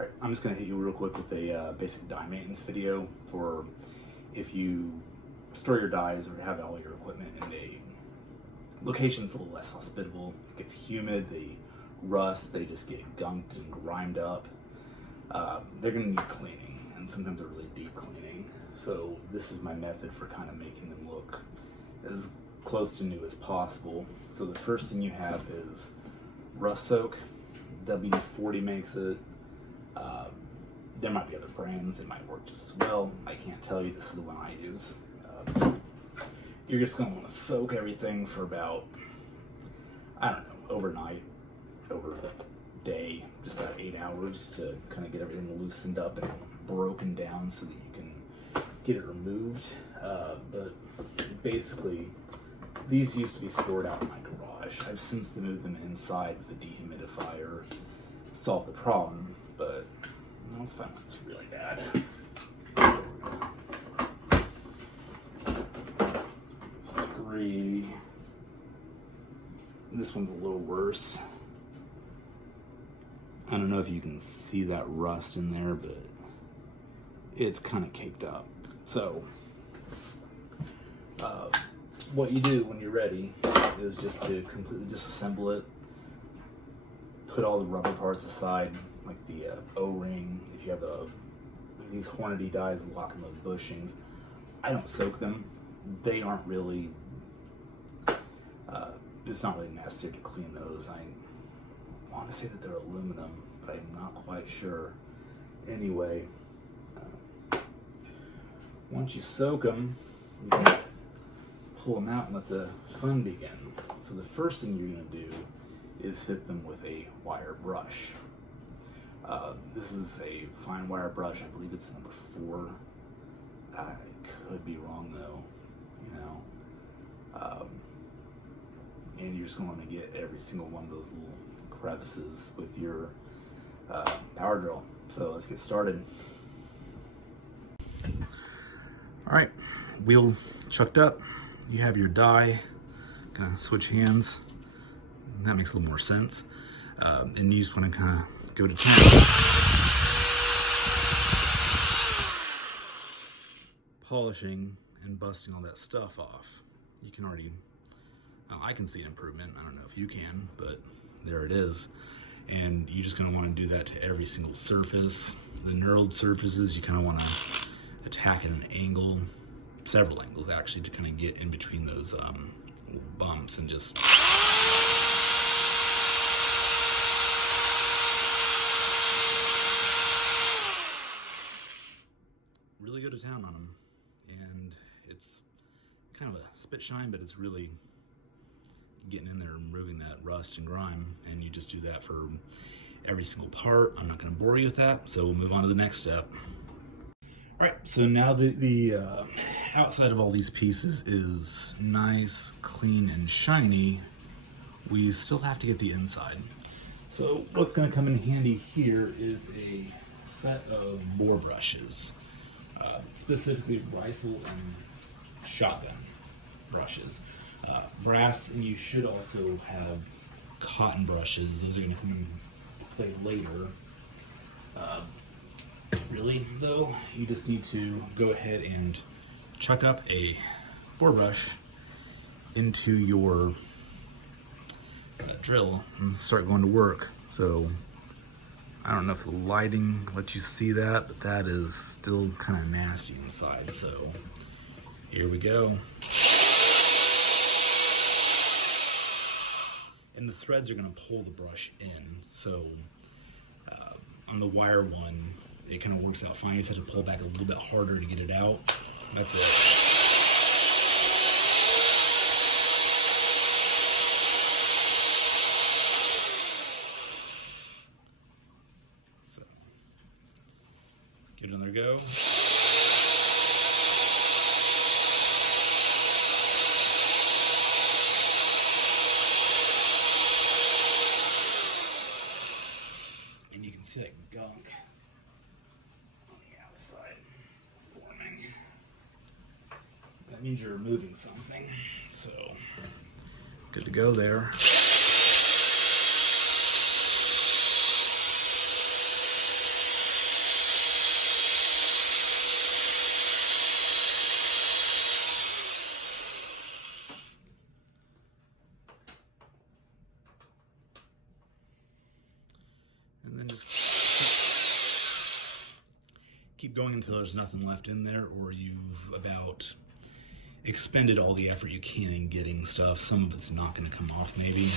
Alright, I'm just going to hit you real quick with a basic die maintenance video for if you store your dies or have all your equipment in a location that's a little less hospitable. It gets humid, they rust, they just get gunked and grimed up. They're going to need cleaning, and sometimes they're really deep cleaning. So this is my method for kind of making them look as close to new as possible. So the first thing you have is rust soak. W40 makes it. There might be other brands that might work just as well. I can't tell you, this is the one I use. You're just going to want to soak everything for about, I don't know, overnight, over a day, just about 8 hours to kind of get everything loosened up and broken down so that you can get it removed. But basically, these used to be stored out in my garage. I've since moved them inside with a dehumidifier, solved the problem, but let's find one that's really bad. This one's a little worse. I don't know if you can see that rust in there, but it's kind of caked up. So what you do when you're ready is just to completely disassemble it, put all the rubber parts aside, like the O-ring. If you have these Hornady dies locking the bushings, I don't soak them. They aren't really, it's not really necessary to clean those. I want to say that they're aluminum, but I'm not quite sure. Anyway, once you soak them, you can pull them out and let the fun begin. So the first thing you're going to do is hit them with a wire brush. This is a fine wire brush. I believe it's number 4. I could be wrong though, you know. And you're just going to get every single one of those little crevices with your power drill. So let's get started. All right, wheel chucked up. You have your die. Gonna switch hands. That makes a little more sense. And you just want to kind of go to town. Polishing and busting all that stuff off. You can already, I can see an improvement. I don't know if you can, but there it is. And you're just gonna want to do that to every single surface. The knurled surfaces, you kind of want to attack at an angle, several angles actually, to kind of get in between those bumps and just really go to town on them. And it's kind of a spit shine, but it's really getting in there and removing that rust and grime. And you just do that for every single part. I'm not going to bore you with that, so we'll move on to the next step. All right, so now the outside of all these pieces is nice, clean, and shiny. We still have to get the inside. So what's going to come in handy here is a set of bore brushes. Specifically rifle and shotgun brushes. Brass, and you should also have cotton brushes. Those are going to come into play later. Really, though, you just need to go ahead and chuck up a bore brush into your drill and start going to work. So I don't know if the lighting lets you see that, but that is still kind of nasty inside. So here we go. And the threads are going to pull the brush in. So on the wire one, it kind of works out fine. You just have to pull back a little bit harder to get it out. That's it. So, give it another go. And you can see that gunk on the outside forming. That means you're removing something. So, good to go there. keep going until there's nothing left in there, or you've about expended all the effort you can in getting stuff. Some of it's not going to come off, maybe.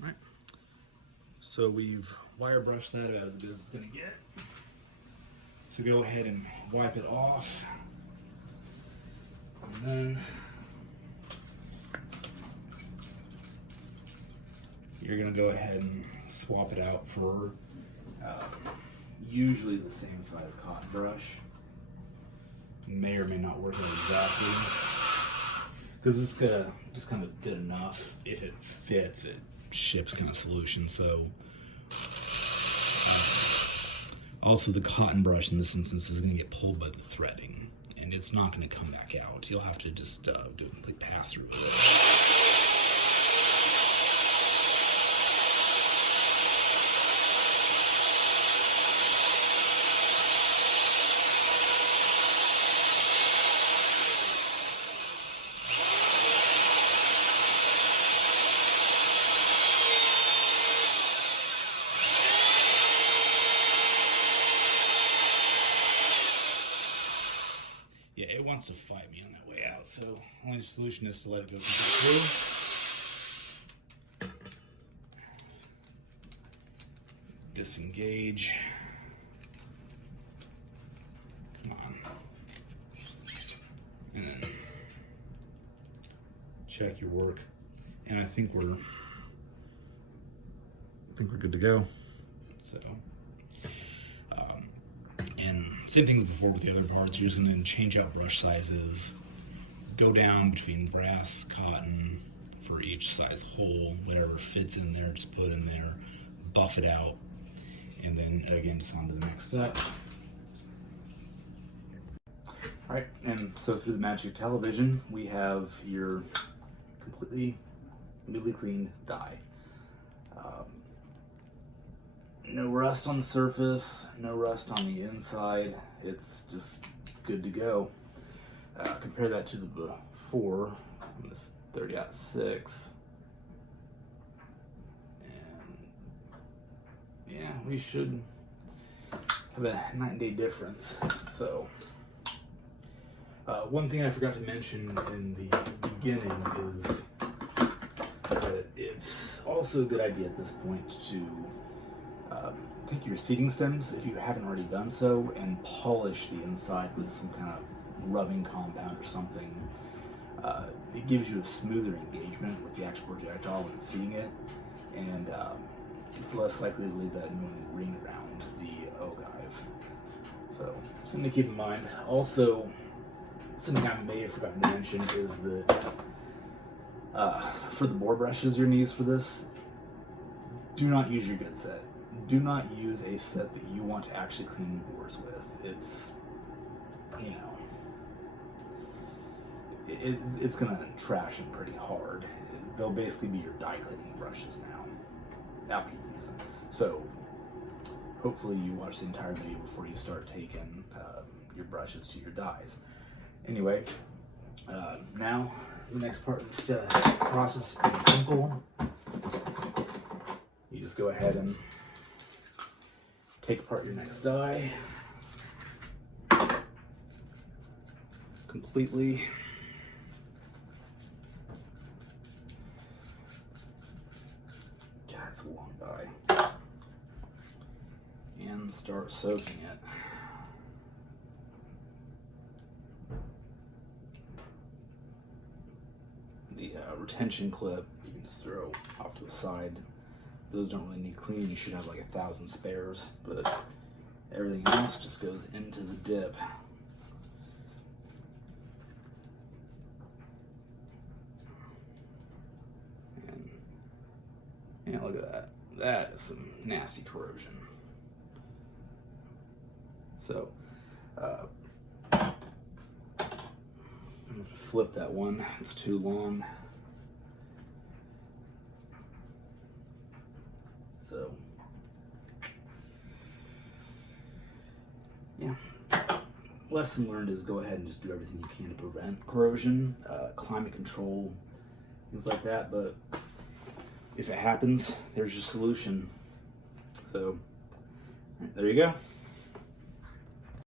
Alright, so we've wire brushed that as good as it's going to get. So go ahead and wipe it off. And then you're going to go ahead and swap it out for usually the same size cotton brush. May or may not work out exactly, because it's just kind of good enough. If it fits, it ships kind of solution. So also the cotton brush in this instance is going to get pulled by the threading, and it's not going to come back out. You'll have to just do a complete pass through with it. Yeah, it wants to fight me on that way out, so the only solution is to let it go through. Disengage. Come on. And then check your work. And I think we're good to go. So and same thing as before with the other parts. You're just going to change out brush sizes, go down between brass, cotton for each size hole, whatever fits in there, just put in there, buff it out, and then again just on to the next step. Alright, and so through the magic of television, we have your completely newly cleaned die. No rust on the surface, no rust on the inside. It's just good to go. Compare that to the before, this 30-06. And yeah, we should have a 9-day difference. So, one thing I forgot to mention in the beginning is that it's also a good idea at this point to take your seating stems, if you haven't already done so, and polish the inside with some kind of rubbing compound or something. It gives you a smoother engagement with the actual projectile when seating it, and it's less likely to leave that annoying ring around the ogive. So, something to keep in mind. Also, something I may have forgotten to mention is that for the bore brushes you're going to use for this, do not use your good set. Do not use a set that you want to actually clean bores with. It's, you know, it's going to trash them pretty hard. They'll basically be your die cleaning brushes now, after you use them. So, hopefully you watch the entire video before you start taking your brushes to your dies. Anyway, now the next part of this process is pretty simple. You just go ahead and take apart your next die completely. God, it's a long die. And start soaking it. The retention clip you can just throw off to the side. Those don't really need cleaning. You should have like 1,000 spares, but everything else just goes into the dip. And yeah, look at that. That is some nasty corrosion. So Flip that one, it's too long. So, yeah. Lesson learned is go ahead and just do everything you can to prevent corrosion, climate control, things like that. But if it happens, there's your solution. So, there you go.